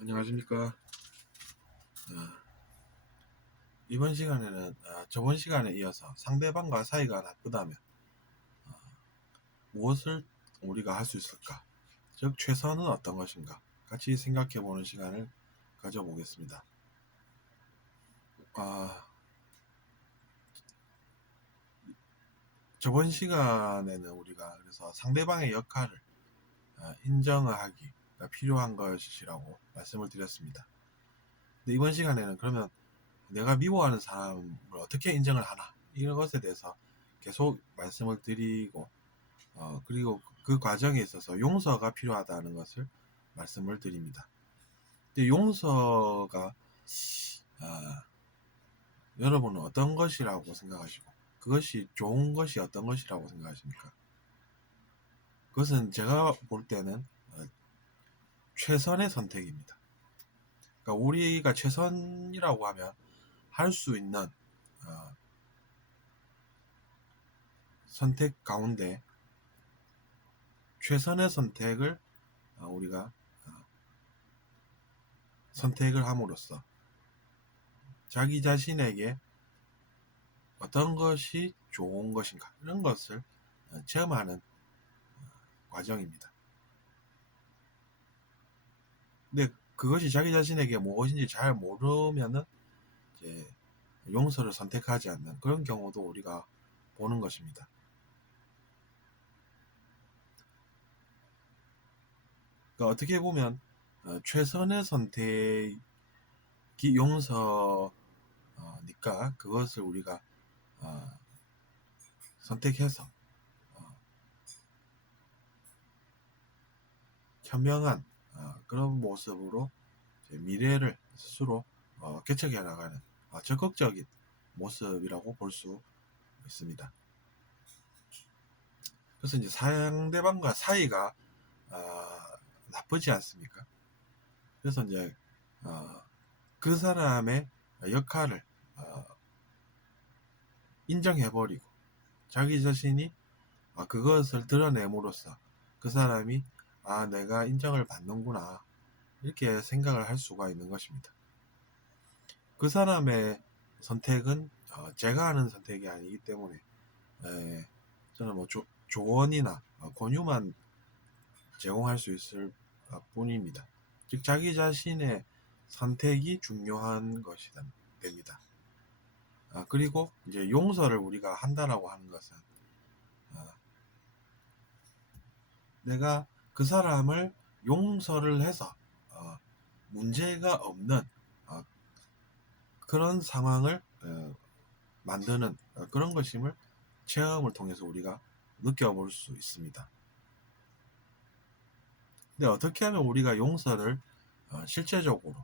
안녕하십니까. 이번 시간에는 저번 시간에 이어서 상대방과 사이가 나쁘다면 무엇을 우리가 할 수 있을까? 즉 최선은 어떤 것인가? 같이 생각해 보는 시간을 가져보겠습니다. 저번 시간에는 우리가 그래서 상대방의 역할을 인정하기가 필요한 것이라고 말씀을 드렸습니다. 근데 이번 시간에는 그러면 내가 미워하는 사람을 어떻게 인정을 하나? 이런 것에 대해서 계속 말씀을 드리고 그리고 그 과정에 있어서 용서가 필요하다는 것을 말씀을 드립니다. 근데 용서가 여러분은 어떤 것이라고 생각하시고 그것이 좋은 것이 어떤 것이라고 생각하십니까? 그것은 제가 볼 때는 최선의 선택입니다. 그러니까 우리가 최선이라고 하면 할 수 있는 선택 가운데 최선의 선택을 우리가 선택을 함으로써 자기 자신에게 어떤 것이 좋은 것인가 이런 것을 체험하는 과정입니다. 근데 그것이 자기 자신에게 무엇인지 잘 모르면은 이제 용서를 선택하지 않는 그런 경우도 우리가 보는 것입니다. 그러니까 어떻게 보면 최선의 선택이 용서니까 그것을 우리가 선택해서 현명한 그런 모습으로 미래를 스스로 개척해 나가는 적극적인 모습이라고 볼 수 있습니다. 그래서 이제 상대방과 사이가 나쁘지 않습니까? 그래서 이제 그 사람의 역할을 인정해버리고 자기 자신이 그것을 드러냄으로써 그 사람이 내가 인정을 받는구나 이렇게 생각을 할 수가 있는 것입니다. 그 사람의 선택은 제가 하는 선택이 아니기 때문에 저는 뭐 조언이나 권유만 제공할 수 있을 뿐입니다. 즉 자기 자신의 선택이 중요한 것이 됩니다. 그리고 이제 용서를 우리가 한다라고 하는 것은 내가 그 사람을 용서를 해서 문제가 없는 그런 상황을 만드는 그런 것임을 체험을 통해서 우리가 느껴볼 수 있습니다. 근데 어떻게 하면 우리가 용서를 실제적으로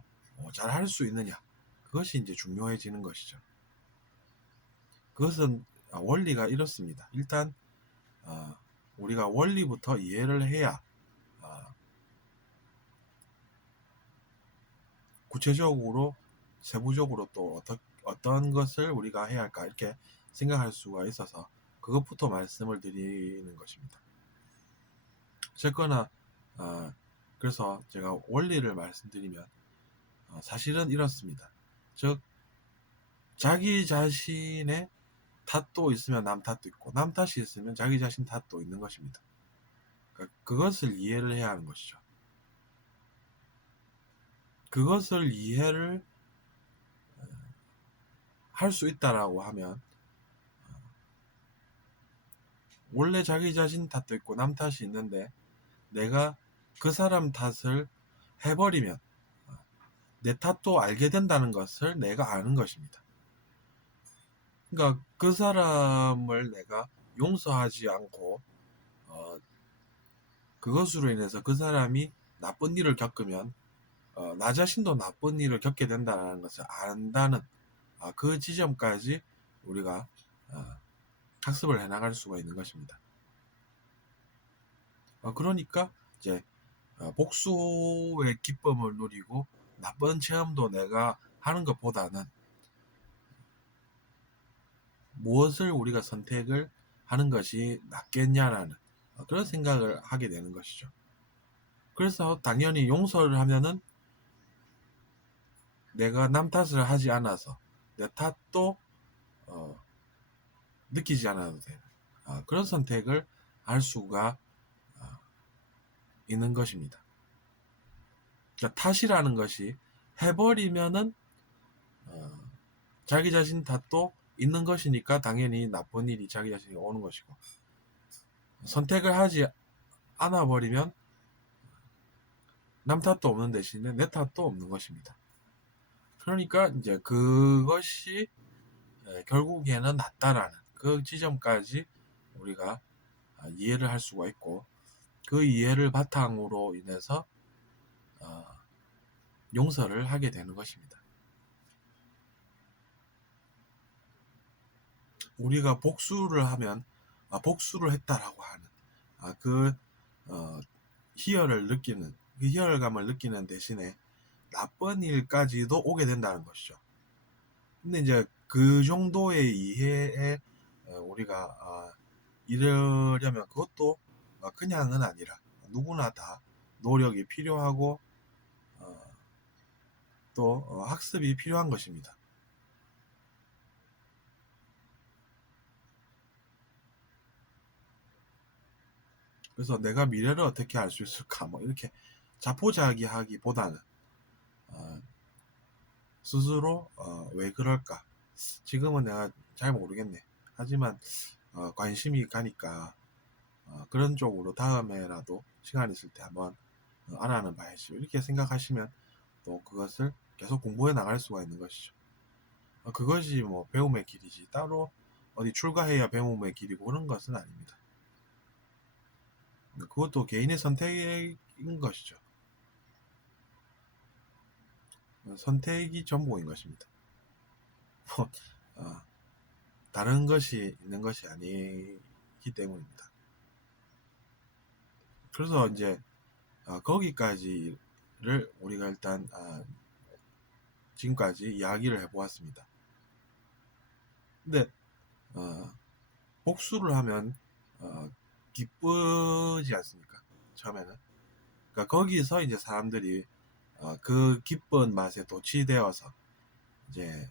잘 할 수 있느냐, 그것이 이제 중요해지는 것이죠. 그것은 원리가 이렇습니다. 일단 우리가 원리부터 이해를 해야 구체적으로 세부적으로 또 어떤 것을 우리가 해야 할까 이렇게 생각할 수가 있어서 그것부터 말씀을 드리는 것입니다. 어쨌거나 그래서 제가 원리를 말씀드리면 사실은 이렇습니다. 즉 자기 자신의 탓도 있으면 남 탓도 있고 남 탓이 있으면 자기 자신 탓도 있는 것입니다. 그러니까 그것을 이해를 해야 하는 것이죠. 그것을 이해를 할 수 있다라고 하면 원래 자기 자신 탓도 있고 남 탓이 있는데 내가 그 사람 탓을 해버리면 내 탓도 알게 된다는 것을 내가 아는 것입니다. 그러니까 그 사람을 내가 용서하지 않고 그것으로 인해서 그 사람이 나쁜 일을 겪으면 나 자신도 나쁜 일을 겪게 된다는 것을 안다는 그 지점까지 우리가 학습을 해나갈 수가 있는 것입니다. 그러니까 이제 복수의 기쁨을 누리고 나쁜 체험도 내가 하는 것보다는 무엇을 우리가 선택을 하는 것이 낫겠냐라는 그런 생각을 하게 되는 것이죠. 그래서 당연히 용서를 하면은 내가 남 탓을 하지 않아서 내 탓도 느끼지 않아도 되는 그런 선택을 할 수가 있는 것입니다. 그러니까 탓이라는 것이 해버리면은 자기 자신 탓도 있는 것이니까 당연히 나쁜 일이 자기 자신이 오는 것이고, 선택을 하지 않아 버리면 남 탓도 없는 대신에 내 탓도 없는 것입니다. 그러니까 이제 그것이 결국에는 낫다라는 그 지점까지 우리가 이해를 할 수가 있고, 그 이해를 바탕으로 인해서 용서를 하게 되는 것입니다. 우리가 복수를 하면 복수를 했다라고 하는 그 희열을 느끼는, 그 희열감을 느끼는 대신에 나쁜 일까지도 오게 된다는 것이죠. 근데 이제 그 정도의 이해에 우리가 이르려면 그것도 그냥은 아니라 누구나 다 노력이 필요하고 또 학습이 필요한 것입니다. 그래서 내가 미래를 어떻게 알 수 있을까 뭐 이렇게 자포자기하기보다는 스스로 왜 그럴까, 지금은 내가 잘 모르겠네, 하지만 관심이 가니까 그런 쪽으로 다음에라도 시간 있을 때 한번 알아는 봐야지, 이렇게 생각하시면 또 그것을 계속 공부해 나갈 수가 있는 것이죠. 그것이 뭐 배움의 길이지 따로 어디 출가해야 배움의 길이고 그런 것은 아닙니다. 그것도 개인의 선택인 것이죠. 선택이 전부인 것입니다. 다른 것이 있는 것이 아니기 때문입니다. 그래서 이제 거기까지를 우리가 일단 지금까지 이야기를 해보았습니다. 근데 복수를 하면 기쁘지 않습니까? 처음에는. 그러니까 거기서 이제 사람들이 그 기쁜 맛에 도취되어서 이제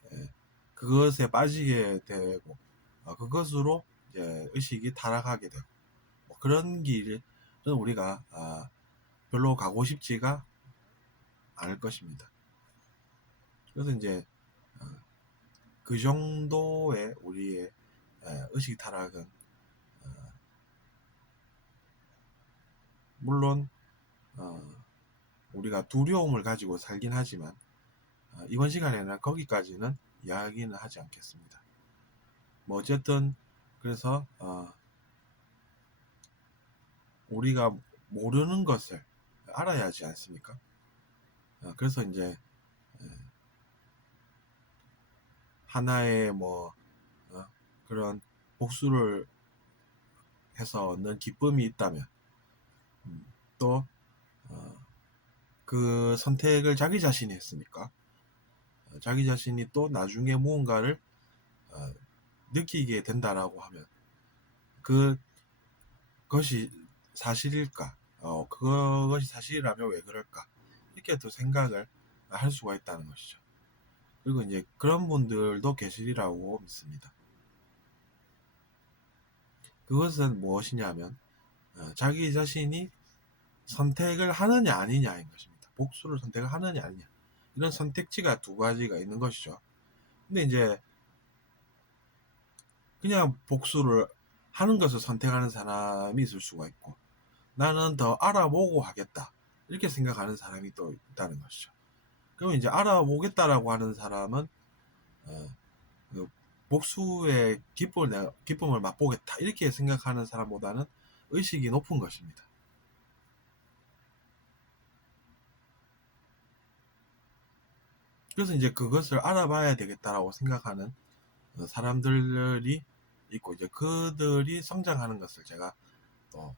그것에 빠지게 되고 그것으로 이제 의식이 타락하게 되고 뭐 그런 길은 우리가 별로 가고 싶지가 않을 것입니다. 그래서 이제 그 정도의 우리의 의식 타락은 물론 우리가 두려움을 가지고 살긴 하지만 이번 시간에는 거기까지는 이야기는 하지 않겠습니다. 뭐 어쨌든 그래서 우리가 모르는 것을 알아야 하지 않습니까? 그래서 이제 하나의 뭐 그런 복수를 해서 얻는 기쁨이 있다면 또 그 선택을 자기 자신이 했으니까 자기 자신이 또 나중에 무언가를 느끼게 된다라고 하면 그것이 사실일까? 그것이 사실이라면 왜 그럴까? 이렇게 또 생각을 할 수가 있다는 것이죠. 그리고 이제 그런 분들도 계시리라고 믿습니다. 그것은 무엇이냐면 자기 자신이 선택을 하느냐 아니냐인 것입니다. 복수를 선택을 하느냐 아니냐, 이런 선택지가 두 가지가 있는 것이죠. 근데 이제 그냥 복수를 하는 것을 선택하는 사람이 있을 수가 있고, 나는 더 알아보고 하겠다 이렇게 생각하는 사람이 또 있다는 것이죠. 그러면 이제 알아보겠다라고 하는 사람은 그 복수의 기쁨을 맛보겠다 이렇게 생각하는 사람보다는 의식이 높은 것입니다. 그래서 이제 그것을 알아봐야 되겠다라고 생각하는 사람들이 있고, 이제 그들이 성장하는 것을 제가 또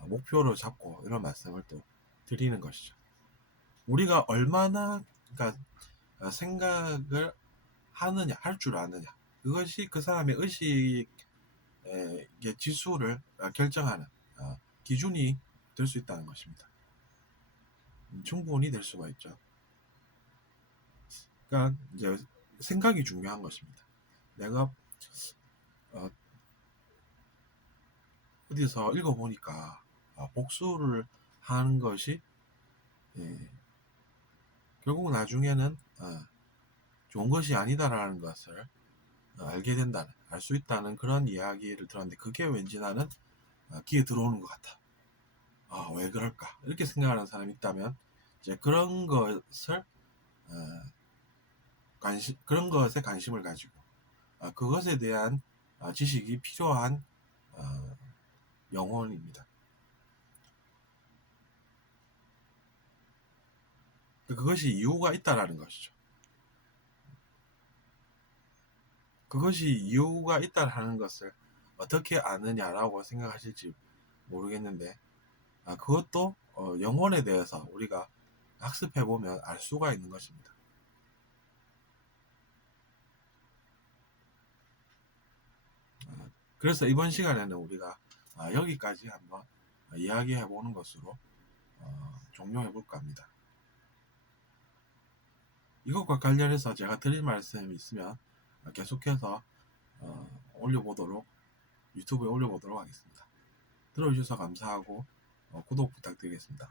목표로 잡고 이런 말씀을 또 드리는 것이죠. 우리가 얼마나 그러니까 생각을 하느냐, 할 줄 아느냐, 그것이 그 사람의 의식의 지수를 결정하는 기준이 될 수 있다는 것입니다. 충분히 될 수가 있죠. 그러니까 이제 생각이 중요한 것입니다. 내가 어, 어디서 읽어보니까 복수를 하는 것이 예, 결국 나중에는 좋은 것이 아니다라는 것을 알게 된다는, 알 수 있다는 그런 이야기를 들었는데 그게 왠지 나는 귀에 들어오는 것 같아. 왜 그럴까? 이렇게 생각하는 사람이 있다면 이제 그런 것을 그런 것에 관심을 가지고 그것에 대한 지식이 필요한 어, 영혼입니다. 그것이 이유가 있다라는 것이죠. 그것이 이유가 있다라는 것을 어떻게 아느냐라고 생각하실지 모르겠는데 그것도 영혼에 대해서 우리가 학습해보면 알 수가 있는 것입니다. 그래서 이번 시간에는 우리가 여기까지 한번 이야기해보는 것으로 종료해볼까 합니다. 이것과 관련해서 제가 드릴 말씀이 있으면 계속해서 올려보도록, 유튜브에 올려보도록 하겠습니다. 들어주셔서 감사하고 구독 부탁드리겠습니다.